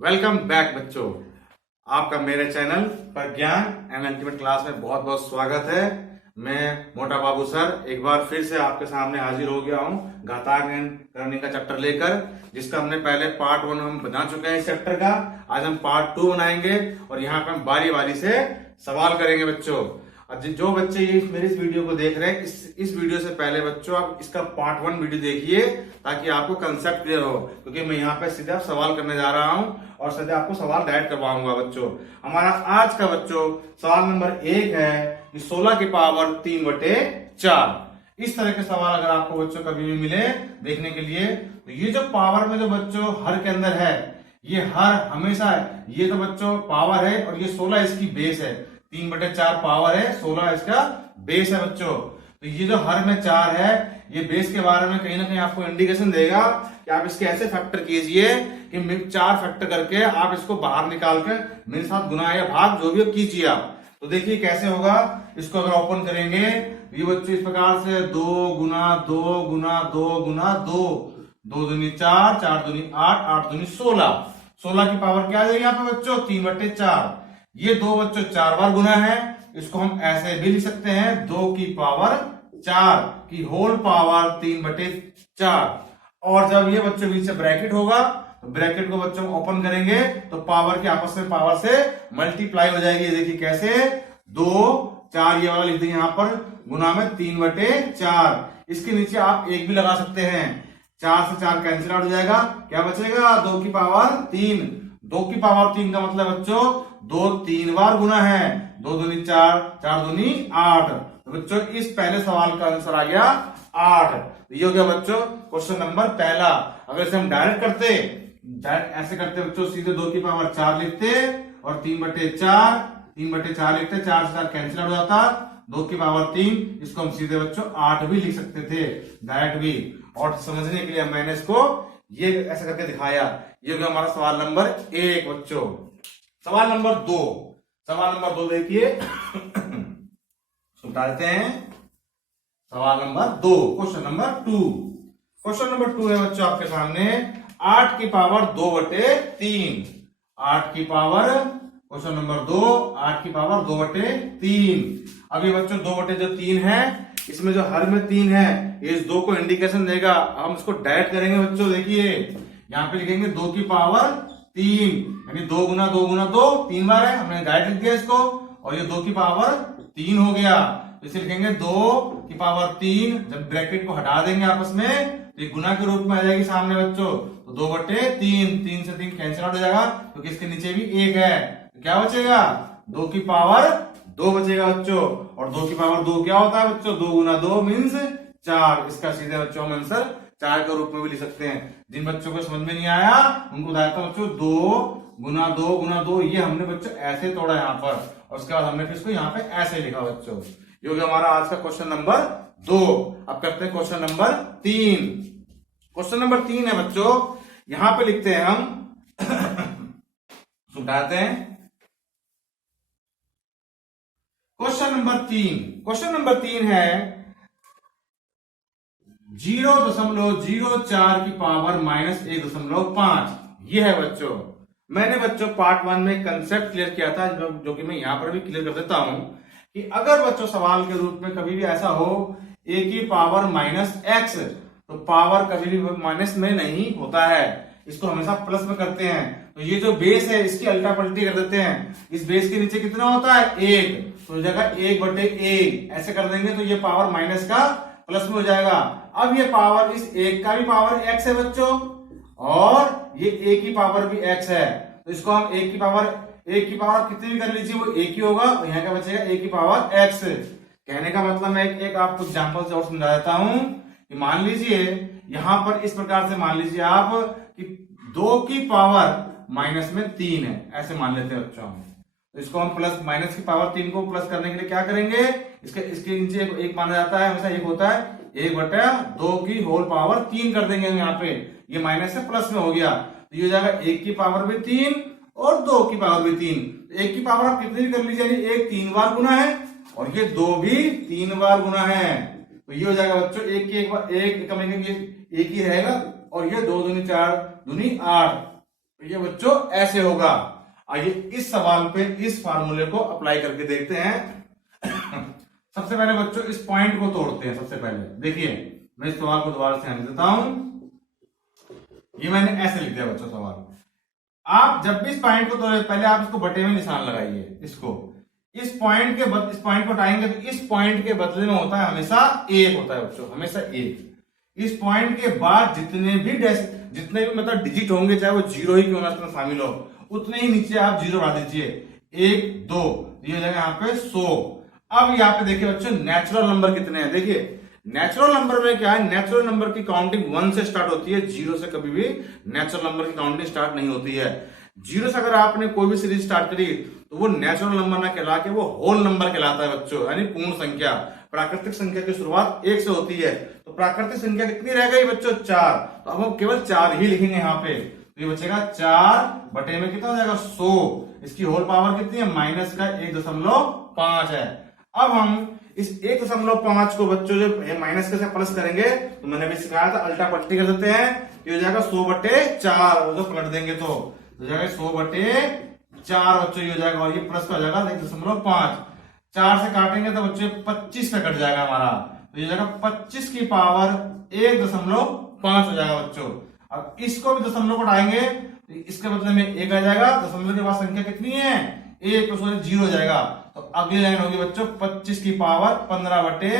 Welcome back बच्चों। आपका मेरे चैनल पर ज्ञान एंड अल्टीमेट क्लास में बहुत बहुत स्वागत है। मैं मोटा बाबू सर एक बार फिर से आपके सामने हाजिर हो गया हूँ घातांक एंड करणिक का चैप्टर लेकर, जिसका हमने पहले पार्ट 1 हम बना चुके हैं इस चैप्टर का। आज हम पार्ट 2 बनाएंगे और यहाँ पे हम बारी बारी से सवाल करेंगे बच्चों। जो बच्चे मेरे इस वीडियो को देख रहे हैं, इस वीडियो से पहले बच्चों आप इसका पार्ट 1 वीडियो देखिए ताकि आपको कंसेप्ट क्लियर हो, क्योंकि मैं यहाँ पे सीधा सवाल करने जा रहा हूँ और सीधे आपको सवाल डायरेक्ट करवाऊंगा बच्चों। हमारा आज का बच्चों सवाल नंबर 1 है कि 16 की पावर 3/4। इस तरह के सवाल अगर आपको बच्चों कभी भी मिले देखने के लिए, तो ये जो पावर में जो बच्चों हर के अंदर है, ये हर हमेशा है, ये तो बच्चों पावर है और ये 16 इसकी बेस है। 3/4 पावर है, 16 इसका बेस है बच्चों। तो ये जो हर में 4 है, ये बेस के बारे में कहीं ना कहीं आपको इंडिकेशन देगा कि आप इसके ऐसे फैक्टर कीजिए कि 4 फैक्टर करके आप इसको बाहर निकाल कर मेरे साथ गुना या भाग जो भी कीजिए आप। तो देखिए कैसे होगा। इसको अगर ओपन करेंगे ये बच्चों इस प्रकार से 2 गुना 2 गुना 2 गुना 2, 2 दूनी 4, 4 दूनी 8, 8 दूनी 16। 16 की पावर क्या आ जाएगी यहाँ पे बच्चों 3/4। ये 2 बच्चों 4 बार गुना है, इसको हम ऐसे भी लिख सकते हैं 2 की पावर 4 की होल पावर 3/4। और जब ये बच्चों बीच से ब्रैकेट होगा तो ब्रैकेट को बच्चों ओपन करेंगे तो पावर की आपस में पावर से मल्टीप्लाई हो जाएगी। देखिए कैसे 2 4 ये वाला लिख देंगे यहाँ पर गुना में 3/4। इसके नीचे आप 1 भी लगा सकते हैं, 4 से 4 कैंसिल आउट हो जाएगा, क्या बचेगा 2 की पावर 3। 2 की पावर 3 का मतलब बच्चों 2 3 बार गुना है, 2 दूनी 4, 4 दूनी 8। तो बच्चों इस पहले सवाल का आंसर आ गया 8। तो ये हो गया बच्चों क्वेश्चन नंबर पहला। अगर इसे हम डायरेक्ट ऐसे करते बच्चों, सीधे 2 की पावर 4 लिखते और 3/4 लिखते, 4 से 4 कैंसिल हो जाता, 2 की पावर 3। इसको हम सीधे बच्चों 8 भी लिख सकते थे डायरेक्ट भी। और समझने के लिए मैंने इसको ये ऐसे करके दिखाया। ये हो गया हमारा सवाल नंबर 1 बच्चों। सवाल नंबर 2 देखिए सुटाते हैं। सवाल नंबर 2 क्वेश्चन नंबर 2 है बच्चों आपके सामने 8 की पावर 2/3। 8 की पावर क्वेश्चन नंबर 2 8 की पावर 2/3। अभी बच्चों 2/3 है, इसमें जो हर में 3 है इस 2 को इंडिकेशन देगा। हम इसको डायरेक्ट करेंगे बच्चों। देखिए यहाँ पे लिखेंगे 2 की पावर 3, यानी 2 गुना 2 गुना 2 3 बार है, हमने डायरेक्ट लिख दिया इसको। और ये 2 की पावर 3 हो गया, तो इसे लिखेंगे 2 की पावर 3। जब ब्रैकेट को हटा देंगे आपस में तो ये गुना के रूप में आ जाएगी सामने बच्चों। तो 2/3, 3 से 3 कैंसिल आउट हो जाएगा क्योंकि इसके नीचे भी 1 है। तो क्या बचेगा 2 की पावर 2 बचेगा बच्चों। और 2 की पावर 2 क्या होता है बच्चों 2 गुना 2 मीन्स 4। इसका सीधे बच्चों हम आंसर 4 के रूप में भी लिख सकते हैं। जिन बच्चों को समझ में नहीं आया उनको बताता बच्चों 2 गुना 2 गुना 2 ये हमने बच्चों ऐसे तोड़ा यहाँ पर, और उसके बाद हमने फिर इसको यहाँ पे ऐसे लिखा बच्चों। ये हो गया हमारा आज का क्वेश्चन नंबर 2। अब करते हैं क्वेश्चन नंबर 3। क्वेश्चन नंबर 3 है बच्चों, यहां पे लिखते हैं हम सुटाते हैं क्वेश्चन नंबर 3 है 0.04 की पावर -1.5। ये है बच्चों। मैंने बच्चों पार्ट 1 में कंसेप्ट क्लियर किया था, जो कि मैं यहां पर भी क्लियर कर देता हूं कि अगर बच्चों सवाल के रूप में कभी भी ऐसा हो a की पावर -x, तो पावर कभी भी माइनस में नहीं होता है, इसको हमेशा प्लस में करते हैं। तो ये जो बेस है इसकी अल्टा पलटी कर देते हैं। इस बेस के नीचे कितना होता है 1, तो जगह 1/a ऐसे कर देंगे तो ये पावर माइनस का प्लस में हो जाएगा। अब ये पावर इस 1 का भी पावर x है बच्चों, और ये a की पावर भी x है, तो इसको हम 1 की पावर कितनी भी कर लीजिए वो 1 ही होगा। और यहाँ क्या बचेगा a की पावर x। कहने का मतलब मैं एक आपको एग्जांपल से और समझा देता हूं कि मान लीजिए यहां पर इस प्रकार से मान लीजिए आप कि 2 की पावर माइनस में 3 है, ऐसे मान लेते हैं बच्चों। तो इसको हम प्लस माइनस की पावर 3 को प्लस करने के लिए क्या करेंगे, इसके नीचे एक माना जाता है, हमेशा एक होता है 1/2 की होल पावर 3 कर देंगे हम यहाँ पे। ये माइनस से प्लस में हो गया, तो ये हो जाएगा 1 की पावर भी 3 और 2 की पावर भी 3। 1 की पावर आप कितनी भी कर लीजिए, 1 3 बार गुना है और ये 2 भी 3 बार गुना है। तो ये हो जाएगा बच्चों 1 की एक कम एक ही रहेगा, और ये 2 दूनी 4 दूनी 8। ये बच्चों ऐसे होगा। आइए इस सवाल पे इस फार्मूले को अप्लाई करके देखते हैं। सबसे पहले बच्चों इस पॉइंट को तोड़ते हैं। सबसे पहले देखिए, मैं इस सवाल को दोबारा से लिख देता हूं। ये मैंने ऐसे लिख दिया बच्चों सवाल। आप जब भी इस पॉइंट को तोड़े, पहले आप इसको बटे में निशान लगाइए। इसको इस पॉइंट को हटाएंगे तो इस पॉइंट के बदले में होता है हमेशा 1 होता है बच्चों, हमेशा 1। इस पॉइंट के बाद जितने भी मतलब डिजिट होंगे, चाहे वो 0 ही क्यों ना शामिल हो, उतने ही नीचे आप 0 बढ़ा दीजिए। 1 2, ये हो जाएगा यहाँ पे 100। अब यहाँ पे देखिए बच्चों नेचुरल नंबर कितने हैं। देखिए नेचुरल नंबर में क्या है, नेचुरल नंबर की काउंटिंग 1 से स्टार्ट होती है, 0 से कभी भी नेचुरल नंबर की काउंटिंग स्टार्ट नहीं होती है। 0 से अगर आपने कोई भी सीरीज स्टार्ट करी तो वो नेचुरल नंबर ना कहला के वो होल नंबर कहलाता है बच्चों, यानी पूर्ण संख्या। प्राकृतिक संख्या की शुरुआत 1 से होती है, तो प्राकृतिक संख्या कितनी रह गई बच्चों 4। तो अब हम केवल 4 ही लिखेंगे यहाँ पे, तो ये बचेगा 4 बटे में कितना हो जाएगा 100। इसकी होल पावर कितनी है, माइनस का 1.5 है। अब हम इस 1.5 को बच्चों जो माइनस के साथ प्लस करेंगे, तो मैंने भी सिखाया था उल्टा पलटी कर देते हैं। ये हो जाएगा 100 बटे 4, जो पलट देंगे तो हो जाएगा 100 बटे 4 बच्चों ये हो जाएगा, और ये प्लस का हो जाएगा 1.5। 4 से काटेंगे तो बच्चों 25 पे कट जाएगा हमारा, तो ये जाएगा 25 की पावर 1.5 हो जाएगा बच्चों। अब इसको भी दशमलव को उठाएंगे तो इसके बदले में 1 आ जाएगा। दशमलव के बाद संख्या कितनी है 1, तो 0 हो जाएगा। तो अगली लाइन होगी बच्चों 25 की पावर 15 बटे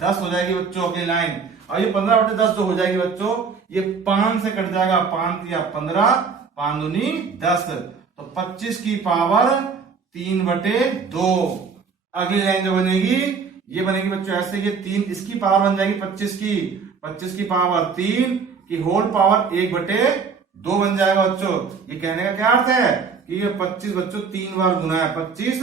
10 हो जाएगी बच्चों अगली लाइन। और ये 15 बटे 10 जो हो जाएगी बच्चों, ये 5 से कट जाएगा, 5 या 15, 5 दूनी 10, तो 25 की पावर 3 बटे 2। अगली लाइन जो बनेगी ये बनेगी बच्चों ऐसे, ये 3 इसकी पावर बन जाएगी 25 की पावर 3 की होल पावर 1 बटे 2 बन जाएगा बच्चों। ये कहने का क्या अर्थ है कि ये 25 बच्चों 3 बार गुना है, 25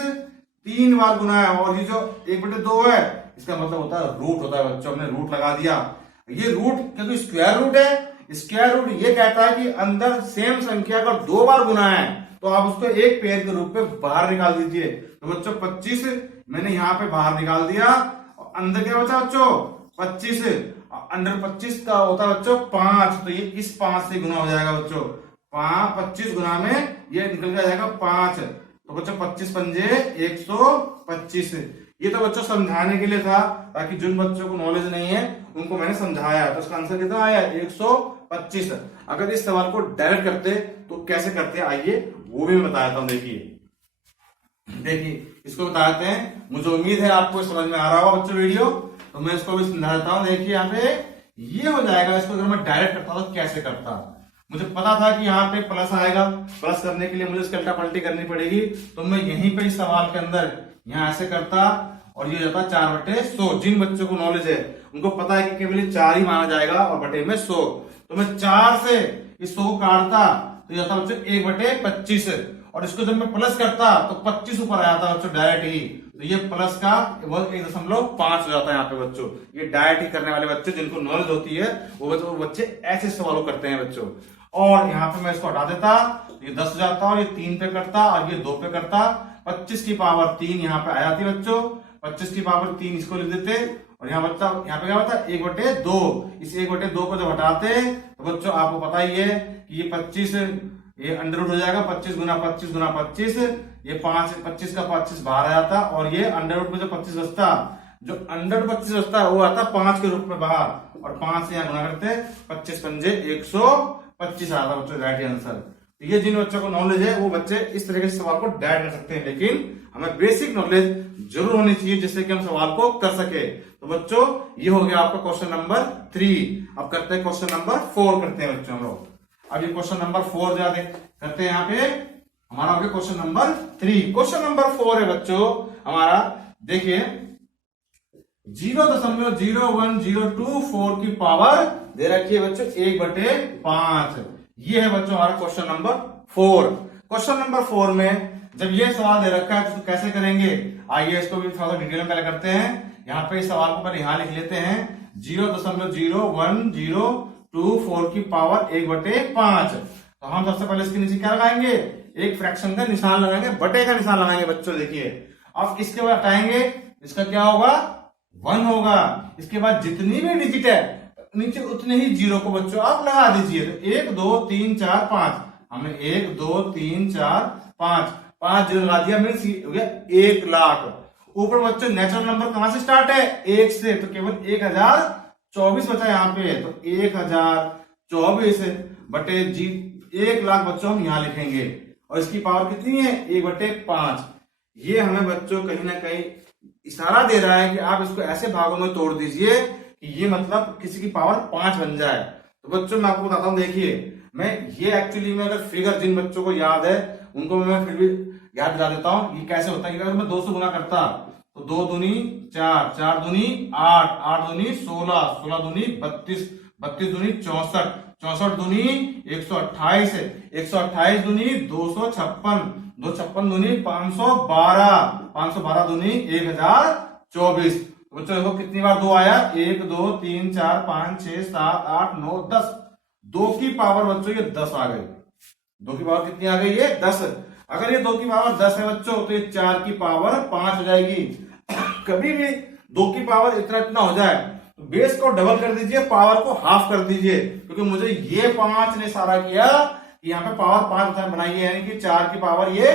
3 बार गुना है, और ये जो 1 बटे 2 है इसका मतलब होता है रूट होता है बच्चों। हमने रूट लगा दिया। ये रूट क्योंकि स्क्वायर रूट है, स्क्वायर रूट ये कहता है कि अंदर सेम संख्या का 2 बार गुना है तो आप उसको एक पेयर के रूप में बाहर निकाल दीजिए। तो बच्चों 25 मैंने यहाँ पे बाहर निकाल दिया, और अंदर क्या बचा बच्चों 25, अंडर 25 का होता है बच्चों 5, तो ये इस 5 से गुना हो जाएगा बच्चों। 25 गुना में ये निकल जाएगा 5, तो बच्चों 25 पंजे 125। ये तो बच्चों समझाने के लिए था, ताकि जिन बच्चों को नॉलेज नहीं है उनको मैंने समझाया। तो इसका आंसर कितना आया 125। अगर इस सवाल को डायरेक्ट करते तो कैसे करते आइए वो भी मैं बताया था। देखिए इसको बताते हैं। मुझे उम्मीद है आपको समझ में आ रहा होगा बच्चों वीडियो, तो मैं इसको भी समझा देता हूं। देखिए यहाँ पे ये हो जाएगा, इसको अगर मैं डायरेक्ट करता तो कैसे करता। मुझे पता था कि यहाँ पे प्लस आएगा, प्लस करने के लिए मुझे इसकी उल्टा पलटी करनी पड़ेगी, तो मैं यहीं पे इस सवाल के अंदर यहाँ ऐसे करता, और ये जाता 4 बटे 100। जिन बच्चों को नॉलेज है उनको पता है कि केवल 4 ही माना जाएगा और बटे में 100, तो मैं 4 से इस 100 को काटता तो जाता बच्चों 1 बटे 25, और इसको जब मैं प्लस करता तो 25 ऊपर आ जाता बच्चों डायरेक्ट ही, तो ये प्लस का 1.5 हो जाता है यहाँ पे बच्चों। ये डायरेक्ट ही करने वाले बच्चे जिनको नॉलेज होती है वो बच्चे ऐसे सवालों करते हैं बच्चों। और यहाँ पे मैं इसको हटा देता, ये 10 हो जाता, और ये 3 पे करता, और ये 2 पे करता। 25 की पावर 3 यहाँ पे आ जाती बच्चों, 25 की पावर 3 इसको लिख देते, और यहाँ पे क्या होता 1 बटे 2। इस 1 बटे 2 को जब हटाते तो बच्चों आपको पता ही है कि ये 25 ये अंडर रूट हो जाएगा, 25 गुना 25, ये 25 का 25 बाहर आ जाता, और ये अंडर रूट में जो 25 बचता, जो अंडर 25 बचता है वो आता 5 के रूप में बाहर, और 5 से यहाँ गुना करते 25 पंजे 125 आता बच्चों राइट आंसर। ये जिन बच्चों को नॉलेज है वो बच्चे इस तरह के सवाल को डायरेक्ट कर सकते हैं, लेकिन हमें बेसिक नॉलेज जरूर होनी चाहिए जिससे कि हम सवाल को कर सके। तो बच्चों ये हो गया आपका क्वेश्चन नंबर 3। अब करते हैं क्वेश्चन नंबर 4 करते हैं बच्चों हम लोग। अब ये क्वेश्चन नंबर 4 ज्यादा करते हैं यहाँ पे, हमारा हो गया क्वेश्चन नंबर 3। क्वेश्चन नंबर 4 है बच्चों हमारा, देखिए 0.01024 की पावर दे रखी है बच्चों 1 बटे 5। ये है बच्चों हमारा क्वेश्चन नंबर 4। क्वेश्चन नंबर 4 में जब ये सवाल दे रखा है तो कैसे करेंगे, आइए इसको भी थोड़ा डिटेल में पहले करते हैं। यहाँ पे इस सवाल को पहले यहाँ लिख लेते हैं 0.01024 की पावर 1 बटे 5। तो हम सबसे पहले इसके नीचे क्या लगाएंगे, एक फ्रैक्शन का निशान लगाएंगे, बटे का निशान लगाएंगे बच्चों। देखिए अब इसके बाद हटाएंगे, इसका क्या होगा 1 होगा। इसके बाद जितनी भी डिजिट है नीचे उतने ही जीरो को बच्चों आप लगा दीजिए। तो 1 2 3 4 5, हमने 1 2 3 4 5, 5 जीरो लगा दिया, मीन्स हो गया 1 लाख। ऊपर बच्चों नेचुरल नंबर कहां से स्टार्ट है? 1 से, तो केवल 1024 बचा यहाँ पे। तो 1024 बटे जी 1 लाख बच्चों हम यहाँ लिखेंगे, और इसकी पावर कितनी है? 1/5। ये हमें बच्चों कहीं ना कहीं इशारा दे रहा है कि आप इसको ऐसे भागों में तोड़ दीजिए कि ये मतलब किसी की पावर 5 बन जाए। तो बच्चों मैं आपको बताता हूँ, देखिए मैं ये एक्चुअली में अगर फिगर जिन बच्चों को याद है उनको मैं फिर भी याद दिला देता हूँ ये कैसे होता है। अगर मैं 2 से गुना करता तो 2 दूनी 4, 4 दूनी 8, 8 दूनी 16, 16 दूनी 32, 32 दूनी 64, 64 दूनी 128, 128 दूनी 256, 256 दूनी 512, 512 दूनी 1024। बच्चों देखो कितनी बार 2 आया? 1 2 3 4 5 6 7 8 9 10। 2 की पावर बच्चों ये 10 आ गई। 2 की पावर कितनी आ गई? ये 10। अगर ये 2 की पावर 10 है बच्चों तो ये 4 की पावर 5 हो जाएगी। कभी भी 2 की पावर इतना हो जाए तो बेस को डबल कर दीजिए, पावर को हाफ कर दीजिए, क्योंकि मुझे ये 5 ने इशारा किया कि यहाँ पे पावर 5 बनाई है, यानी कि 4 की पावर ये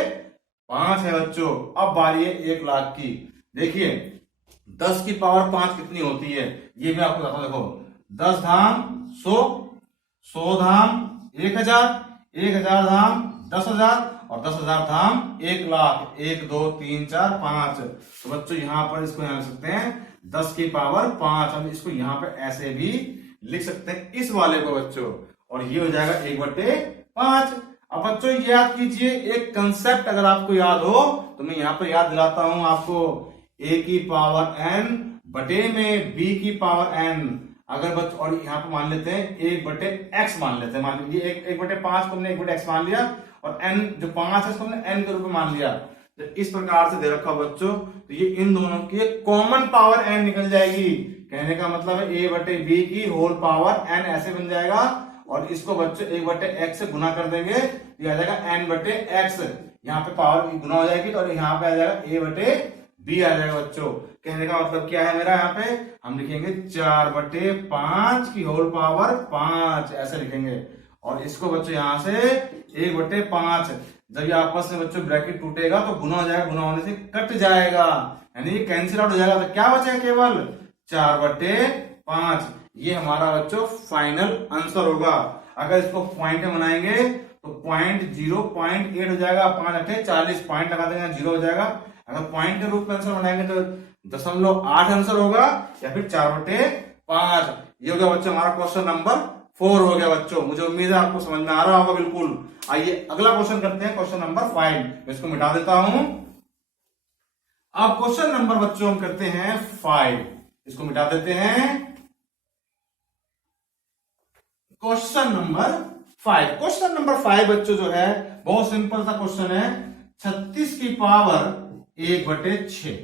5 है बच्चों। अब बारी है 1 लाख की। देखिए 10 की पावर 5 कितनी होती है ये मैं आपको बताता हूं। देखो 10 धाम 100, 100 धाम 1000, 1000 धाम 10,000, और 10,000 धाम 1 लाख। 1 2 3 4 5। तो बच्चों यहां पर इसको यहां लिख सकते हैं 10 की पावर 5। हम इसको यहां पे ऐसे भी लिख सकते हैं इस वाले को बच्चों, और ये हो जाएगा 1/5। अब बच्चों याद कीजिए एक कंसेप्ट, अगर आपको याद हो तो मैं यहां पर याद दिलाता हूं आपको। a की पावर n बटे में b की पावर n, अगर बच्चों और यहाँ पे मान लेते हैं 1/x मान लेते हैं। मान लीजिए 1/5 को हमने 1/x मान लिया, और n जो 5 है इसको हमने n के रूप में मान लिया। तो इस प्रकार से दे रखा बच्चों, तो ये इन दोनों की कॉमन पावर n निकल जाएगी। कहने का मतलब है a/b की होल पावर n ऐसे बन जाएगा, और इसको बच्चों 1/x से गुना कर देंगे, ये आ जाएगा n/x। यहाँ पे पावर गुना हो जाएगी, तो यहाँ पे आ जाएगा a/b आ जाएगा बच्चों। कहने का मतलब क्या है मेरा, यहाँ पे हम लिखेंगे 4/5 की होल पावर 5 ऐसे लिखेंगे, और इसको बच्चों यहाँ से 1/5। जब ये आपस में बच्चों ब्रैकेट टूटेगा तो गुना हो जाएगा, गुना होने से कट जाएगा, यानी ये कैंसिल आउट हो जाएगा। तो क्या बचेगा? केवल 4/5। ये हमारा बच्चों फाइनल आंसर होगा। अगर इसको पॉइंट में बनाएंगे तो 0.8 हो जाएगा। 5 8 40 पॉइंट लगा देंगे, 0 हो जाएगा। अगर पॉइंट के रूप में आंसर बनाएंगे तो 0.8 आंसर होगा, या फिर 4/5। ये हो गया बच्चों हमारा क्वेश्चन नंबर 4 हो गया बच्चों। मुझे उम्मीद है आपको समझ में आ रहा होगा बिल्कुल। आइए अगला क्वेश्चन करते हैं, क्वेश्चन नंबर 5। मैं इसको मिटा देता हूं। अब क्वेश्चन नंबर बच्चों हम करते हैं 5, इसको मिटा देते हैं। क्वेश्चन नंबर 5, क्वेश्चन नंबर 5 बच्चों जो है बहुत सिंपल सा क्वेश्चन है। 36 की पावर 1/6,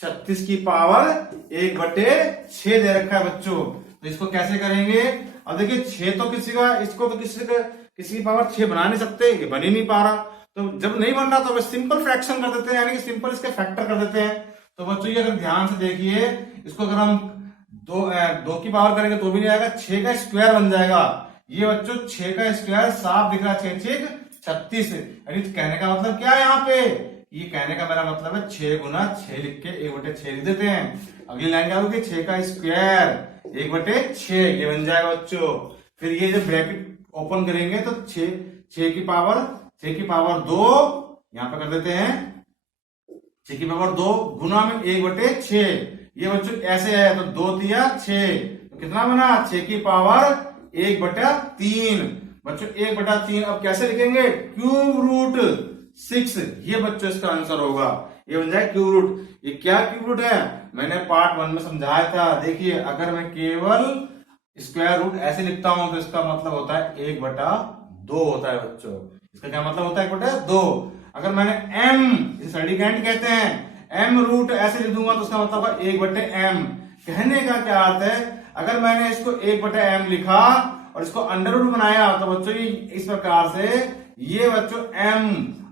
36 की पावर 1/6 दे रखा है बच्चों। तो इसको कैसे करेंगे? अब देखिए 6 तो किसी का, इसको तो किसी की पावर 6 बना नहीं सकते, ये बन ही नहीं पा रहा। तो जब नहीं बन रहा तो सिंपल फ्रैक्शन कर देते हैं, यानी कि सिंपल इसके फैक्टर कर देते हैं। तो बच्चों ये अगर ध्यान से देखिए, इसको अगर हम 2 की पावर करेंगे तो भी नहीं आएगा, 6 का स्क्वायर बन जाएगा। ये बच्चों 6 का स्क्वायर साफ दिख रहा है, 6 36। यानी कहने का मतलब क्या है यहाँ पे? ये कहने का मेरा मतलब है 6 गुना 6 लिख के 1/6 लिख देते हैं। अगली लाइन क्या होगी? 6 का स्क्वायर 1/6 ये बन जाएगा बच्चों। फिर ये जब ब्रैकेट ओपन करेंगे तो 6 की पावर 2 यहां पर कर देते हैं। 6 की पावर 2 गुना में 1/6, ये बच्चों ऐसे है तो 2 तिया 6, तो कितना बना? 6 की पावर 1/3 बच्चों 1/3। अब कैसे लिखेंगे? क्यूब रूट 6, ये बच्चों इसका आंसर होगा। ये बन जाए क्यूब रूट। ये क्या क्यूब रूट है? मैंने पार्ट 1 में समझाया था। देखिए अगर मैं केवल स्क्वायर रूट ऐसे लिखता हूं तो इसका मतलब होता है 1/2 होता है बच्चों। इसका क्या मतलब होता है? 1/2। अगर मैंने m, इसे सैडिकेंट कहते हैं, m रूट ऐसे लिख दूंगा तो उसका मतलब होगा 1/m। कहने का क्या अर्थ है? अगर मैंने इसको 1/m लिखा और इसको अंडर रूट बनाया तो बच्चों इस प्रकार से ये बच्चों m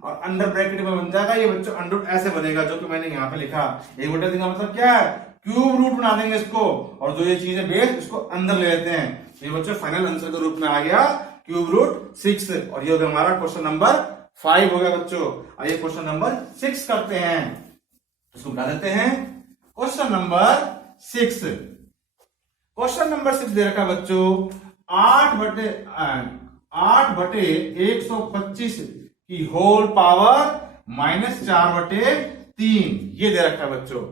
और अंडर ब्रैकेट में बन जाएगा। ये बच्चों अंडर रूट ऐसे बनेगा जो कि मैंने यहाँ पे लिखा। 1/3 का मतलब क्या है? क्यूब रूट बना देंगे इसको, और जो ये चीज है बेस उसको अंदर ले लेते हैं। तो ये बच्चों फाइनल आंसर के रूप में आ गया क्यूब रूट 6, और ये हो गया हमारा क्वेश्चन नंबर 5 हो गया बच्चों। आइए क्वेश्चन नंबर 6 करते हैं, इसको बता देते हैं। क्वेश्चन नंबर 6, क्वेश्चन नंबर 6 दे रखा बच्चों 8/125 की होल पावर -4/3, ये दे रखा है बच्चों।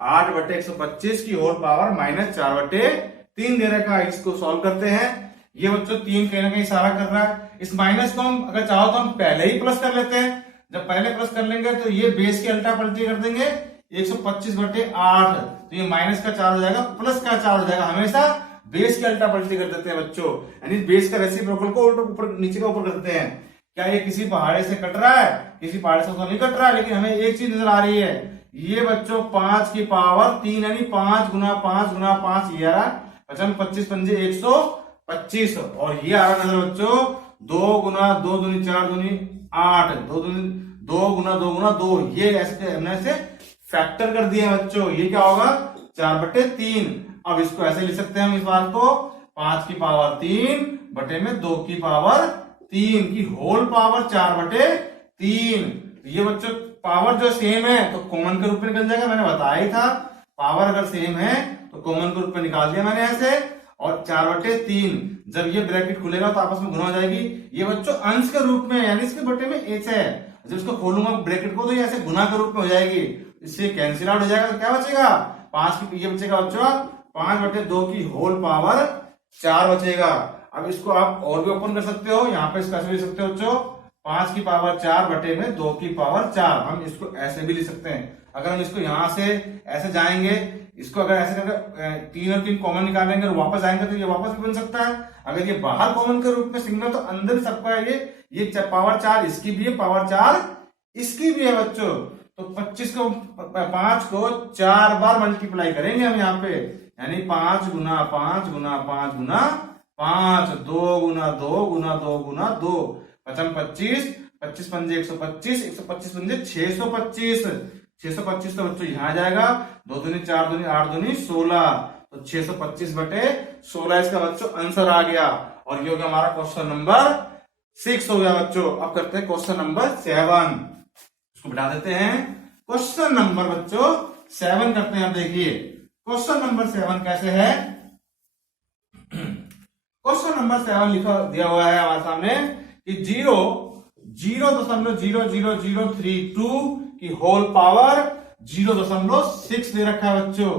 8/125 की होल पावर -4/3 दे रखा है। इसको सॉल्व करते हैं। ये बच्चों 3 कहीं ना कहीं इशारा कर रहा है। इस माइनस को हम अगर चाहो तो हम पहले ही प्लस कर लेते हैं। जब पहले प्लस कर लेंगे तो ये बेस की उल्टा पलटी कर देंगे, 125/8, तो ये माइनस का 4 हो जाएगा, प्लस का 4 हो जाएगा। हमेशा बेस की उल्टा पलटी कर देते हैं बच्चों, यानी बेस का रेसिप्रोकल को उल्टा ऊपर नीचे का ऊपर करते हैं। क्या ये किसी पहाड़े से कट रहा है? किसी पहाड़े से तो नहीं कट रहा है, लेकिन हमें एक चीज नजर आ रही है, ये बच्चों 5 की पावर 3 यानी 5 गुना 5 गुना 5, ये आ रहा 25 पंजे 125, और ये आ रहा नजर बच्चों 2 गुना 2 दूनी 4 दूनी 8, 2 गुना 2 गुना 2, ये ऐसे हमने ऐसे फैक्टर कर दिए बच्चों। ये क्या होगा 4/3। अब इसको ऐसे लिख सकते हैं हम इस बात को 5 की पावर 3 बटे में 2 की पावर 3 की होल पावर 4/3। ये बच्चों पावर जो सेम है तो कॉमन के रूप में निकल जाएगा, मैंने बताया ही था। पावर अगर सेम है तो कॉमन के रूप में निकाल दिया मैंने ऐसे, और 4/3 जब ये ब्रैकेट खुलेगा तो आपस में गुना हो जाएगी। ये बच्चों अंश के रूप में, यानी इसके बटे में एक है, जब इसको खोलूंगा ब्रैकेट को तो ये ऐसे गुना के रूप में हो जाएगी, इससे कैंसिल आउट हो जाएगा। तो क्या बचेगा 5 की, ये बचेगा बच्चों 5/2 की होल पावर 4 बचेगा। अब इसको आप और भी ओपन कर सकते हो, यहाँ पे इसका ऐसे भी लिख सकते हो बच्चों 5 की पावर 4 बटे में 2 की पावर 4। हम इसको ऐसे भी लिख सकते हैं। अगर हम इसको यहां से ऐसे जाएंगे, इसको अगर ऐसे करके 3 और 3 कॉमन निकालेंगे और वापस आएंगे तो ये वापस भी बन सकता है। अगर ये बाहर कॉमन के रूप में सिंगल तो अंदर सबका है ये पावर 4 इसकी भी है, पावर 4 इसकी भी है बच्चों। तो 5 को 4 बार मल्टीप्लाई करेंगे हम यहाँ पे, यानी 5 गुना 5 गुना 5 गुना 5, 2 गुना 2 गुना 2 गुना 2, 25 25 पंजे 125, 125 पंजे 625, 625 तो बच्चों यहां जाएगा, 2 दूनी 4 दूनी 8 दूनी 16, तो 625/16 इसका बच्चों आंसर आ गया। और ये हो गया हमारा क्वेश्चन नंबर 6 हो गया बच्चों। अब करते हैं क्वेश्चन नंबर 7, इसको बिठा देते हैं। क्वेश्चन नंबर बच्चों 7 करते हैं। अब देखिए क्वेश्चन नंबर 7 कैसे है। क्वेश्चन नंबर 7 लिखा दिया हुआ है हमारे सामने कि 0.000032 की होल पावर 0.6 दे रखा है बच्चों।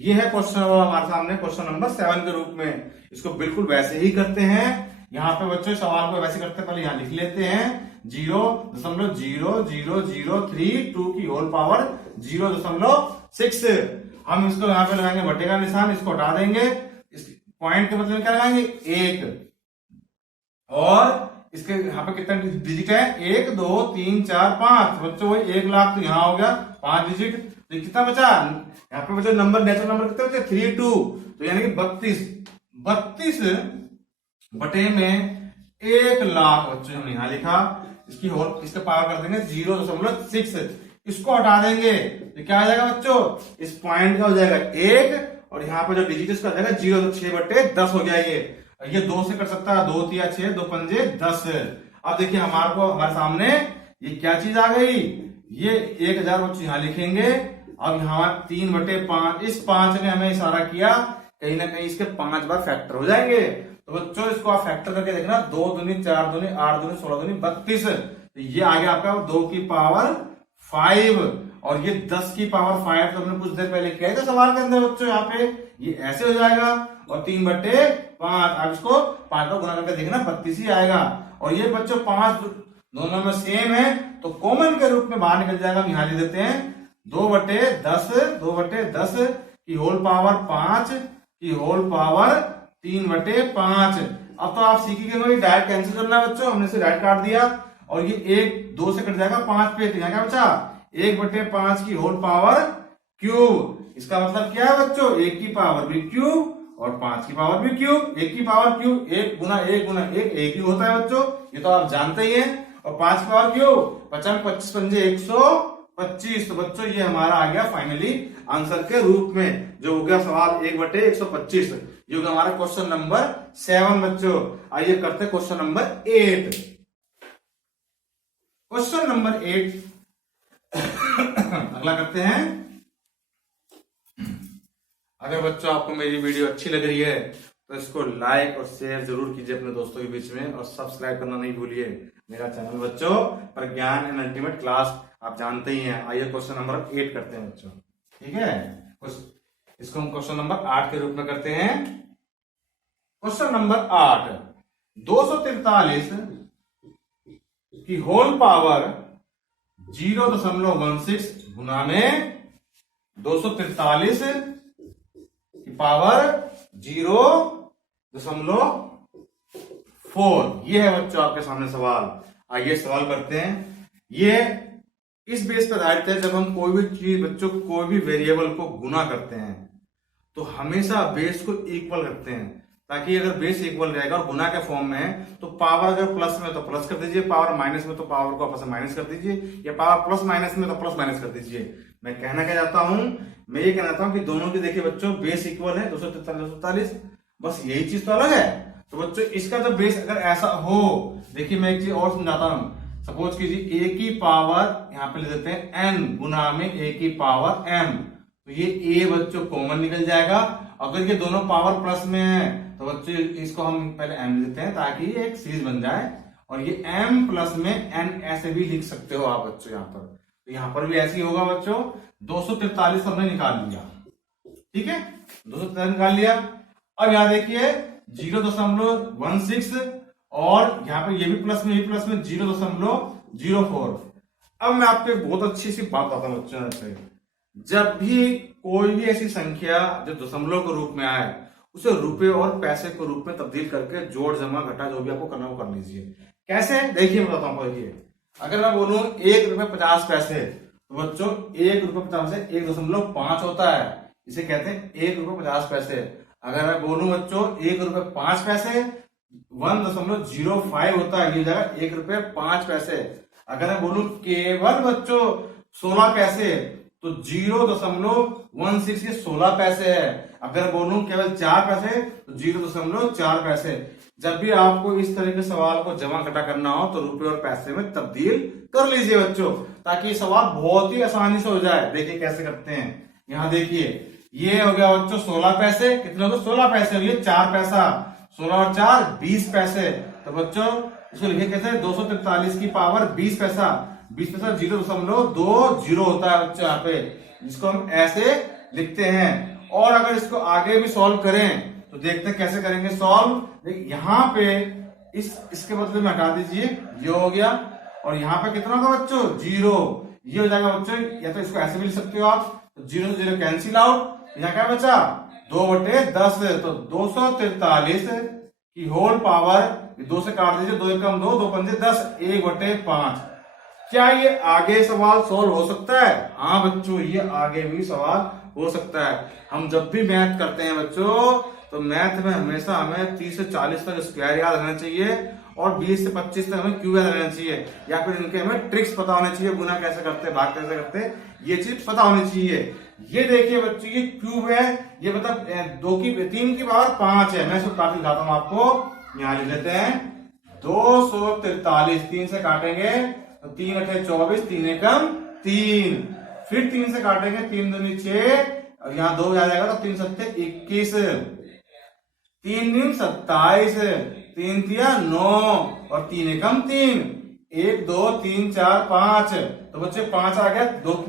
ये है क्वेश्चन हमारे सामने क्वेश्चन नंबर 7 के रूप में। इसको बिल्कुल वैसे ही करते हैं। यहाँ पे बच्चों सवाल को वैसे करते हैं, पहले यहाँ लिख लेते हैं 0.00032 की होल पावर 0.6। हम इसको यहाँ पे लगाएंगे बटे का निशान, इसको हटा देंगे, इस पॉइंट के मतलब क्या लगाएंगे 1, और इसके यहाँ पे कितना डिजिट है 1 2 3 4 5 बच्चों, वही 1 लाख, तो यहाँ हो गया 5 डिजिट। तो कितना बचा यहाँ पे बच्चों नंबर, नेचुरल नंबर कितने बचे 32, तो यानी कि 32 बटे में 1 लाख बच्चों हमने यहाँ लिखा। इसकी होल इसका पावर कर देंगे 0.6, इसको हटा देंगे तो क्या आ जाएगा बच्चों, इस पॉइंट का हो जाएगा 1, और यहाँ पे जो डिजिट इसका हो जाएगा 0.6/10 हो गया। ये 2 से कर सकता है, 2 3 6 2 पंजे 10। अब देखिए हमारे सामने ये क्या चीज आ गई, ये 1000 बच्चों यहाँ लिखेंगे। अब यहाँ 3/5, इस 5 ने हमें इशारा किया कहीं ना कहीं इसके 5 बार फैक्टर हो जाएंगे। तो बच्चों इसको आप फैक्टर करके देखना, 2 दूनी 4 दूनी 8 दूनी 16 दूनी 32, तो ये आ गया आपका 2 की पावर 5, और ये 10 की पावर 5 तो हमने कुछ देर पहले किया था सवाल के अंदर बच्चों। यहाँ पे ये ऐसे हो जाएगा, और 3/5, अब इसको 5 को गुना करके देखना 32 ही आएगा। और ये बच्चों 5 दोनों में सेम है तो कॉमन के रूप में बाहर निकल जाएगा। हम यहाँ लिख देते हैं 2/10 की होल पावर 5 की होल पावर 3/5। अब तो आप सीखेंगे डायरेक्ट कैंसिल करना है बच्चों, हमने इसे डायरेक्ट काट दिया, और ये 1 2 से कट जाएगा 5 पे, तो यहाँ क्या बचा 1/5 की होल पावर क्यूब। इसका मतलब क्या है बच्चों, 1 की पावर भी क्यूब और 5 की पावर भी क्यूब। 1 की पावर क्यूब 1 गुना 1 गुना 1 1 ही होता है बच्चों, ये तो आप जानते ही हैं। और 5 की पावर क्यूब 25 पंजे 25। तो बच्चों ये हमारा आ गया फाइनली आंसर के रूप में, जो हो गया सवाल 1/125। ये हो गया हमारा क्वेश्चन नंबर 7 बच्चों। आइए करते हैं क्वेश्चन नंबर 8। क्वेश्चन नंबर 8 अगला करते हैं। अगर बच्चों आपको मेरी वीडियो अच्छी लग रही है तो इसको लाइक और शेयर जरूर कीजिए अपने दोस्तों के बीच में, और सब्सक्राइब करना नहीं भूलिए मेरा चैनल बच्चों प्रज्ञान एंड अल्टीमेट क्लास, आप जानते ही हैं। आइए क्वेश्चन नंबर 8 करते हैं बच्चों, ठीक है। इसको हम क्वेश्चन नंबर 8 के रूप में करते हैं। क्वेश्चन नंबर 8, 243 की होल पावर 0.16 गुना में 243 की पावर 0.4। ये है बच्चों आपके सामने सवाल। आइए सवाल करते हैं। ये इस बेस पर आधारित है, जब हम कोई भी चीज बच्चों कोई भी वेरिएबल को गुना करते हैं तो हमेशा बेस को इक्वल रखते हैं, ताकि अगर बेस इक्वल रहेगा और गुना के फॉर्म में है तो पावर अगर प्लस में तो प्लस कर दीजिए, पावर माइनस में तो पावर को आपस में माइनस कर दीजिए, या पावर प्लस माइनस में तो प्लस माइनस कर दीजिए। मैं कहना क्या चाहता हूं, मैं ये कहना चाहता हूं कि दोनों की देखिए बच्चों बेस इक्वल है 243, बस यही चीज तो अलग है। तो बच्चों इसका तो बेस अगर ऐसा हो, देखिए मैं एक चीज और समझाता हूं। सपोज कीजिए ए की पावर यहां पे ले देते हैं n गुना में ए की पावर m, तो ये a बच्चों कॉमन निकल जाएगा। अगर ये दोनों पावर प्लस में है तो बच्चों इसको हम पहले m लेते हैं ताकि ये एक सीरीज बन जाए, और ये m प्लस में n ऐसे भी लिख सकते हो आप बच्चों यहाँ पर। तो यहाँ पर भी ऐसे ही होगा बच्चों। 243 हमने निकाल लिया, ठीक है, 243 निकाल लिया। अब यहाँ देखिए 0.16 और यहाँ पे ये भी प्लस में 0.04। अब मैं आपको एक बहुत अच्छी सी बात बताता हूँ बच्चों, जब भी कोई भी ऐसी संख्या जो दशमलव के रूप में आए उसे रुपए और पैसे के रूप में तब्दील करके जोड़ जमा घटा जो भी आपको करना वो कर लीजिए। कैसे, देखिए बताता हूँ। देखिए अगर मैं बोलूं 1 रुपए 50 पैसे, तो बच्चों 1 रुपए 50 पैसे 1.5 होता है, इसे कहते हैं 1 रुपए 50 पैसे। अगर मैं बोलूं बच्चों 1 रुपए 5 पैसे 1.05 होता है, ये जाएगा 1 रुपए 5 पैसे। अगर मैं बोलूं केवल बच्चों 16 पैसे तो 0.16 ये 16 पैसे है। अगर बोलूं केवल 4 पैसे तो 0.4 पैसे। जब भी आपको इस तरह के सवाल को जमा घटा करना हो तो रुपए और पैसे में तब्दील कर लीजिए बच्चों, ताकि ये सवाल बहुत ही आसानी से हो जाए। देखिए कैसे करते हैं। यहाँ देखिए ये हो गया बच्चों 16 पैसे, कितने हो गए 16 पैसे, ये 4 पैसा, 16 और 4 20 पैसे। तो बच्चों इसको लिखे कैसे, 243 की पावर 20 पैसा, 20 पैसा 0.20 होता है बच्चों यहाँ पे, जिसको हम ऐसे लिखते हैं। और अगर इसको आगे भी सॉल्व करें तो देखते हैं कैसे करेंगे सॉल्व। यहाँ पे इसके बदले में हटा दीजिए, ये हो गया, और यहाँ पे कितना होगा बच्चों 0, ये हो जाएगा बच्चों। या तो इसको ऐसे भी लिख सकते हो आप, तो 0 से 0 कैंसिल आउट, यहाँ क्या बचा 2/10, तो 243 की होल पावर 2 से काट दीजिए, 2 एकम 2, 2 पंजे 10, 1/5। क्या ये आगे सवाल सॉल्व हो सकता है? हाँ बच्चों ये आगे भी सवाल हो सकता है। हम जब भी मैथ करते हैं बच्चों तो मैथ में हमेशा हमें 30 से 40 तक स्क्वायर याद रहना चाहिए, और 20 से 25 तक हमें क्यूब याद रहना चाहिए, या फिर इनके हमें ट्रिक्स पता होने चाहिए, गुना कैसे करते हैं, भाग कैसे करते हैं, ये चीज पता होनी चाहिए। ये देखिए बच्चों ये क्यूब है, ये मतलब 3 की पावर 5 है। मैं इसको काट दिखाता हूँ आपको, यहाँ लिख लेते हैं 243, 3 से काटेंगे तो 3 8 24, 3 एकम 3, फिर 3 से काटेंगे 3 दूनी 6, और यहाँ 2 आ जाएगा तो 3 सत्ते 21, 3 9 27, 3 तिया 9 और 3 एकम 3, 1 2 3 4 5। तो बच्चे 5 आ गया,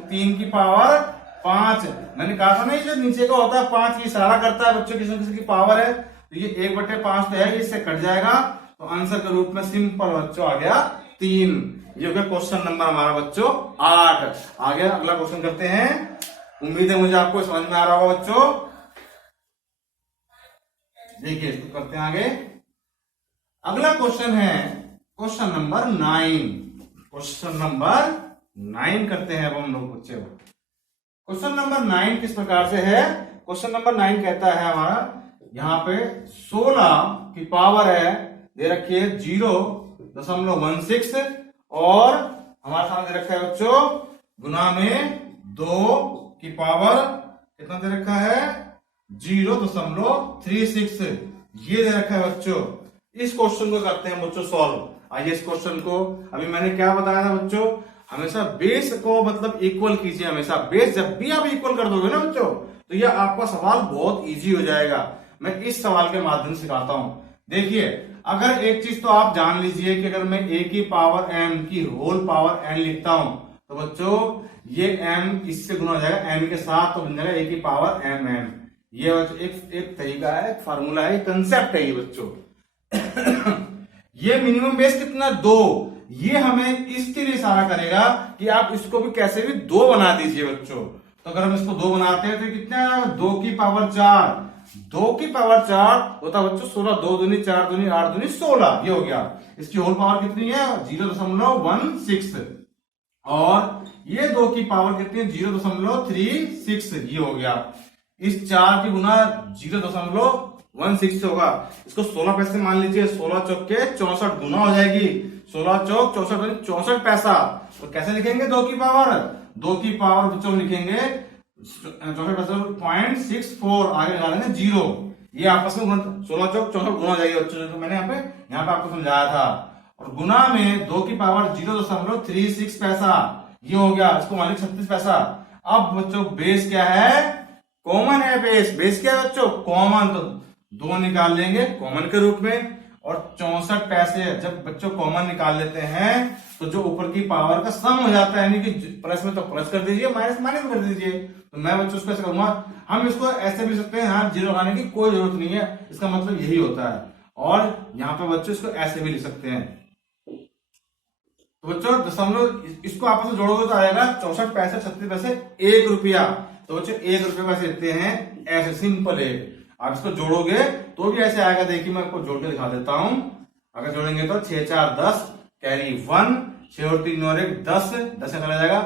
3 की पावर 5। मैंने कहा था ना जो नीचे का होता है 5 ये इशारा करता है बच्चों किसी किसी की पावर है, तो ये 1/5 तो है, इससे कट जाएगा, तो आंसर के रूप में सिंपल बच्चों आ गया 3। ये हो गया क्वेश्चन नंबर हमारा बच्चों 8। आगे अगला क्वेश्चन करते हैं। उम्मीद है मुझे आपको समझ में आ रहा होगा बच्चों। देखिए इसको करते हैं आगे। अगला क्वेश्चन है क्वेश्चन नंबर 9। क्वेश्चन नंबर 9 करते हैं अब हम लोग बच्चे। क्वेश्चन नंबर 9 किस प्रकार से है? क्वेश्चन नंबर 9 कहता है हमारा, यहाँ पे 16 की पावर है दे रखी है 0.16, और हमारे सामने दे रखा है बच्चों गुना में 2 की पावर कितना दे रखा है 0.36 ये दे रखा है बच्चों। इस क्वेश्चन को करते हैं बच्चों सॉल्व। आइए इस क्वेश्चन को, अभी मैंने क्या बताया था बच्चों, हमेशा बेस को मतलब इक्वल कीजिए। हमेशा बेस जब भी आप इक्वल कर दोगे ना बच्चों तो ये आपका सवाल बहुत इजी हो जाएगा। मैं इस सवाल के माध्यम से सिखाता हूं। देखिए, अगर एक चीज तो आप जान लीजिए कि अगर मैं a की पावर m की होल पावर n लिखता हूं तो बच्चों ये m इससे गुना हो जाएगा n के साथ, तो बन जाएगा a की पावर mm। ये बच्चों एक तरीका है, एक फार्मूला है, कंसेप्ट है ये बच्चों। ये मिनिमम बेस कितना 2, ये हमें इसके लिए इशारा करेगा कि आप इसको भी कैसे भी 2 बना दीजिए बच्चों। तो अगर हम इसको 2 बनाते हैं तो कितना 2 की पावर 4, 2 की पावर 4 होता है बच्चों 16, 2 दूनी 4 दूनी 8 दूनी 16, ये हो गया। इसकी होल पावर कितनी है 0.16 और ये 2 की पावर कितनी है 0.36, ये हो गया। इस 4 की गुना 0.16 होगा, इसको 16 पैसे मान लीजिए, 16 चौक के 64 गुना हो जाएगी, 16 चौक 64 64 पैसा। तो कैसे लिखेंगे 2 की पावर, 2 की पावर बच्चों लिखेंगे 64.64 आगे लगा देंगे 0, ये आपस में 16 चौक 64 गुना हो जाएगी बच्चों, जो मैंने यहाँ पे आपको समझाया था। और गुना में 2 की पावर 0.36 पैसा, ये हो गया। इसको मान लीजिए 36 पैसा। अब बच्चों बेस क्या है, कॉमन है बेस क्या है बच्चों कॉमन, तो 2 निकाल लेंगे कॉमन के रूप में। और 64 पैसे जब बच्चों कॉमन निकाल लेते हैं तो जो ऊपर की पावर का सम हो जाता है, यानी कि प्लस में तो प्लस कर दीजिए, माइनस माइनस कर दीजिए। तो मैं बच्चों इसको ऐसे करूंगा, हम इसको ऐसे भी लिख सकते हैं, यहाँ 0 लगाने की कोई जरूरत नहीं है, इसका मतलब यही होता है। और यहाँ पे बच्चों इसको ऐसे भी लिख सकते हैं। तो बच्चों दशमलव इसको आपस में जोड़ोगे तो आएगा 64 पैसे 36 पैसे 1 रुपया। तो बच्चों 1 रुपये पैसे लिखते हैं ऐसे, सिंपल है। आप इसको जोड़ोगे तो भी ऐसे आएगा, देखिए मैं आपको जोड़ के दिखा देता हूं। अगर जोड़ेंगे तो 6 4 10 कैरी 1, 6 और 3 और 1 10, 10 से चला जाएगा।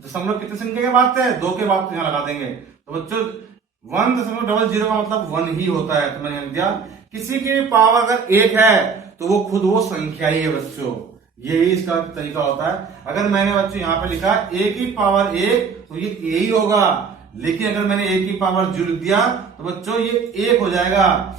दशमलव कितने संख्या के बाद है 2 के बाद तो यहाँ लगा देंगे। तो बच्चों 1.00 का मतलब 1 ही होता है। तो मैंने लिख दिया, किसी की भी पावर अगर 1 है तो वो खुद वो संख्या ही है बच्चों, यही इसका तरीका होता है। अगर मैंने बच्चों यहाँ पे लिखा a की पावर 1 तो ये a ही होगा, लेकिन अगर मैंने a की पावर 0 लिख दिया तो बच्चों ये 1 हो जाएगा।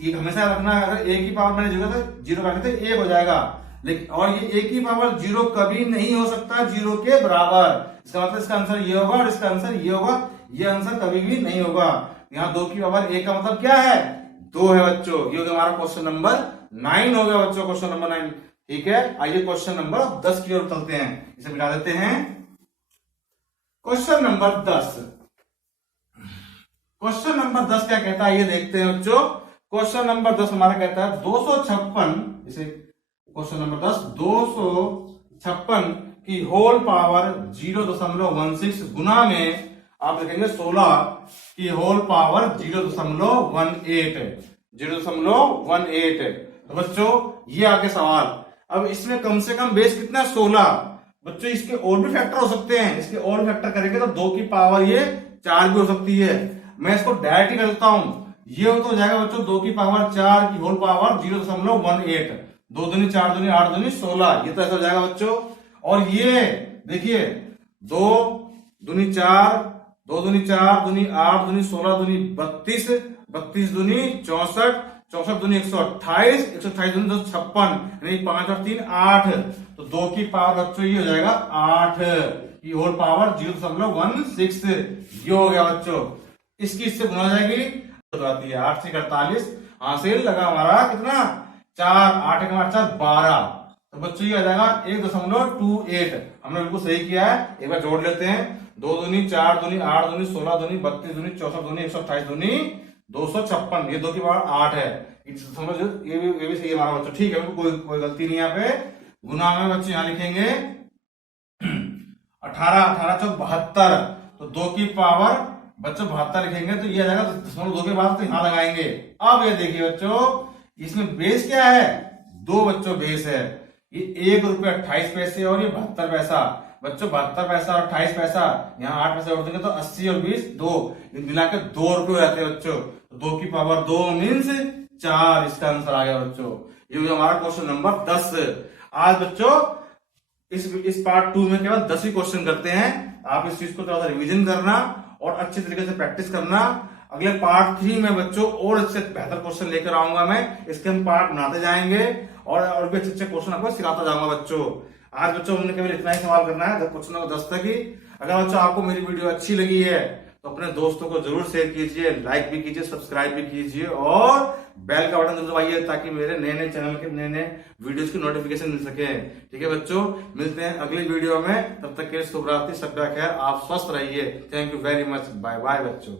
ये हमेशा रखना, अगर a की पावर मैंने 0 तो 0 काटे तो 1 हो जाएगा। लेकिन और ये a की पावर 0 कभी नहीं हो सकता 0 के बराबर, इसका मतलब इसका आंसर ये होगा और इसका आंसर ये होगा, ये आंसर कभी भी नहीं होगा। यहाँ 2 की पावर 1 का मतलब क्या है 2 है बच्चों। ये हो गया हमारा क्वेश्चन नंबर 9 हो गया बच्चों, क्वेश्चन नंबर 9। ठीक है, आइए क्वेश्चन नंबर 10 की ओर चलते हैं, इसे मिटा देते हैं। क्वेश्चन नंबर 10, क्वेश्चन नंबर 10 क्या कहता है ये देखते हैं बच्चों। क्वेश्चन नंबर 10 हमारा कहता है 256, इसे क्वेश्चन नंबर 10 256 की होल पावर 0.16 गुना में आप लिखेंगे 16 की होल पावर 0.18। तो बच्चों ये आगे सवाल, अब इसमें कम से कम बेस कितना 16। बच्चों इसके और भी फैक्टर हो सकते हैं, इसके और फैक्टर करेंगे तो 2 की पावर ये 4 भी हो सकती है। मैं इसको डायरेक्ट ही कर देता हूं, ये हो जाएगा बच्चों 2 की पावर 4 की होल पावर 0.18, 2 दूनी 4 दूनी 8 दूनी 16, ये तो ऐसा हो जाएगा बच्चों। और ये देखिए 2 दूनी 4, 2 दूनी 4 दूनी 8 दूनी 16 दूनी 32, 32 दूनी 64, 64 दूनी 128, 128 दूनी 256, यानी 5 और 3 8। तो 2 की पावर बच्चों ये हो जाएगा 8 की होल पावर 0.16, ये हो गया बच्चों। इसकी इससे गुना हो जाएगी तो आती है 8 से 48, हासिल लगा हमारा कितना 4, 8 के 4 12। तो बच्चों ये आ जाएगा 1.28। हमने बिल्कुल सही किया है, एक बार जोड़ लेते हैं। 2 दूनी 4 दूनी 8 दूनी 16 दूनी 32 दूनी 64 दूनी 128 दूनी 256, ये 2 की पावर 8 है। ये भी सही है हमारा बच्चों, ठीक है, कोई गलती नहीं यहाँ पे। गुना में बच्चे यहाँ लिखेंगे 18, 18 चौक 72, तो 2 की पावर बच्चों 72 लिखेंगे तो ये आ जाएगा 2 के बाद तो यहाँ लगाएंगे। अब ये देखिए बच्चों इसमें बेस क्या है 2 बच्चों बेस है, ये 1 रुपये 28 पैसे और ये 72 पैसा। बच्चों 72 पैसा और 28 पैसा, यहाँ 8 पैसे और देंगे तो 80 और 20 2, मिलाकर 2 रुपये हो जाते हैं बच्चों। तो 2 की पावर 2 मीन्स 4, इसका आंसर आ गया बच्चों। ये हमारा क्वेश्चन नंबर 10। आज बच्चों इस पार्ट 2 में केवल 10 ही क्वेश्चन करते हैं। आप इस चीज को थोड़ा सा रिविजन करना और अच्छे तरीके से प्रैक्टिस करना। अगले पार्ट 3 में बच्चों और अच्छे बेहतर क्वेश्चन लेकर आऊंगा मैं। इसके हम पार्ट बनाते जाएंगे और भी अच्छे अच्छे क्वेश्चन आपको सिखाता जाऊंगा बच्चों। आज बच्चों हमने केवल इतना ही सवाल करना है, 10 क्वेश्चनों को 10 तक ही। अगर बच्चों आपको मेरी वीडियो अच्छी लगी है तो अपने दोस्तों को जरूर शेयर कीजिए, लाइक भी कीजिए, सब्सक्राइब भी कीजिए और बेल का बटन जरूर दबाइए ताकि मेरे नए नए चैनल के नए नए वीडियोस की नोटिफिकेशन मिल सके। ठीक है बच्चों, मिलते हैं अगली वीडियो में। तब तक के लिए शुभ रात्रि, सब खैर, आप स्वस्थ रहिए। Thank you very much, bye bye बच्चों।